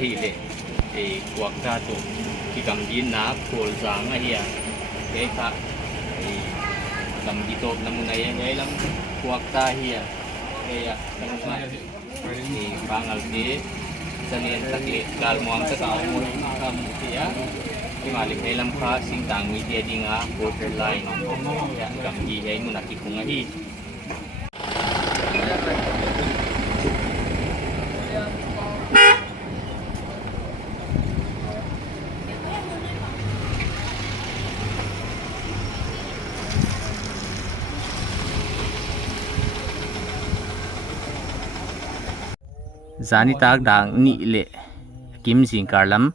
hi le kuak ta tu ki kam din na khol sang a hi ke kha kam di top namun ay ngay lang kuak ta hi ke ya bangal ti sanin takli kal mo ang sa mo kam ti ya Imalik ay lam pa sing tang mi dia dinga borderline ya kam di ay mo nakikung hi zani tak dang ni le kim jing karlam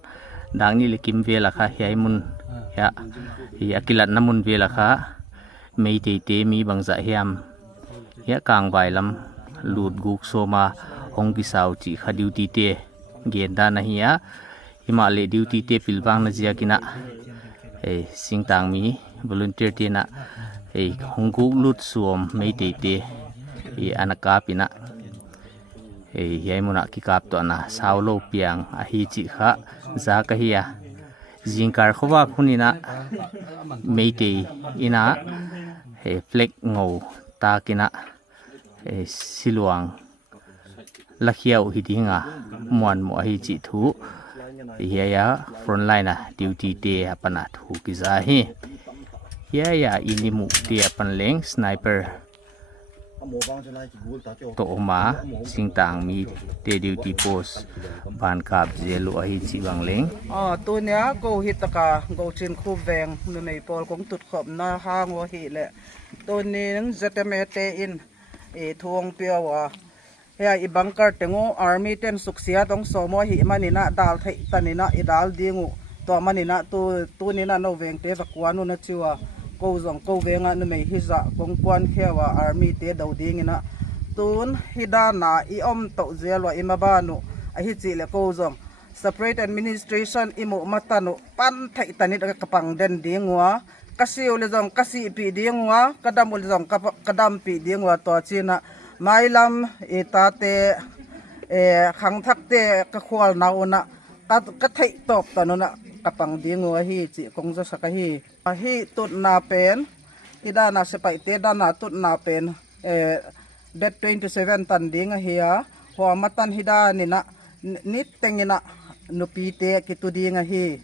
dang ni le kim vela kha hiai mun ya hi akilat namun vela kha mei te te mi bangza hiam ya kang vai lam lut guk soma hong ki sau chi kha duty te gen da na hiya hima le duty te pilwang na jia kina singtang mi volunteer te na hong guk lut suom mei te te anaka pina hiai muna ki kap to na saulo piang a hi chi kha za ka hiya jingkar khowa phunina meite ina flag ngau ta kina siluang lakhiau hidinga muan mo hi chi thu hiya frontline duty te apana thu ki za hi hiya inimu te apan leng sniper to ma singtang mi te duty post ban kap jelu a hi chi bang leng tu nya go hitaka go chin khu veng nu nei pol kong tut khop na hang wa hi le tu ni nang zatame te in thuang pia wa ya I bunker tengo army ten suksia tong somo hi manina dal thai tanina idal dingu to manina tu ni na no veng te vakwanu na chiwa ko zong ko venga nu mei hiza kong kwan khewa army te do ding ina tun hidana I om to zelwa imabanu a hi chi le ko zong separate administration imu matanu pan thai tanit ka pang den dingwa kasiu le zong kasi pi dingwa kadamul zong kadam pi dingwa to china mailam etate khang thak te ka khwal nauna ka thai top tanuna kapang dingwa hi chi kongja saka hi tut na pen idana sepai te dana tut na pen that 27 tan dinga hiya ho matan hida ni na nit tengina nupi te kitudinga hi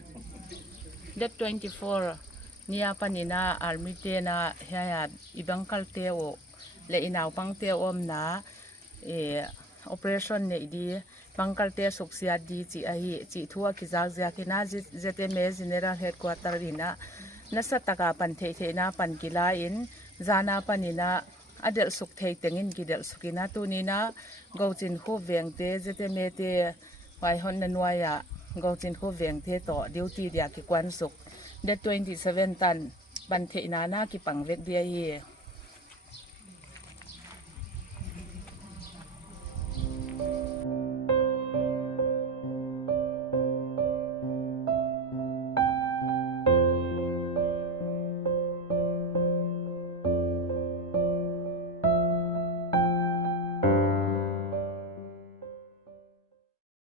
that 24 niya panina army te na hiya ibangkal te o le inaw pang te om na operation ne di pangkal te suksia di chi ahi chi thua ki jak ja kina ZMA general headquarter ina nasa taka pan the na pan kila in zana panina adel suk thei tengin gidel sukina tunina gochin khu vengte ZMA te wai hon na nuaya gochin khu vengte to duty dia ki kwan suk de 27 tan pan the na ki pangvek dia hi